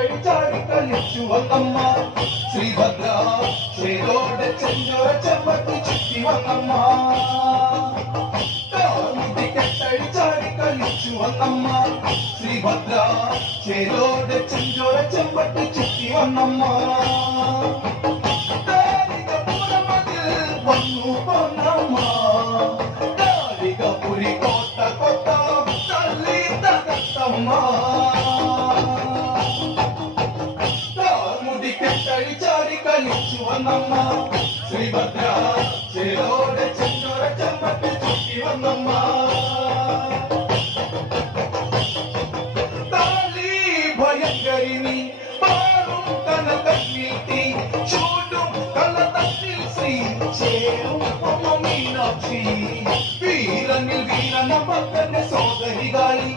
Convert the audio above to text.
കെട്ടടി ചാടി കളിച്ചു വന്നമ്മ ശ്രീഭദ്ര ചേരോടെ ചെഞ്ചോര ചെമ്പട്ടി ചുറ്റി വന്നമ്മ കാമുടി കെട്ടടി ചാടി കളിച്ചു വന്നമ്മ ശ്രീഭദ്ര ചേരോടെ ചെഞ്ചോര ചെമ്പട്ടി ചുറ്റി വന്നമ്മ വന്നു പൊന്നമ്മ കാളികപുരി കോട്ട കൊത്ത തള്ളി തകർത്തമ്മ കാമുടി കെട്ടടി ചാടി കളിച്ചു വന്നമ്മ ശ്രീഭദ്ര ചേരോടെ ചെഞ്ചോര ചെമ്പട്ടി ചുറ്റി വന്നമ്മ താലി ഭയങ്കരിനി പാറും കനകത്തിൽ തീ ചൂടും കലതത്തിൽ ശ്രീ ചേരും മീനാക്ഷി വീരനിൽ വീരന ഭക്തന്റെ സോദരി കാളി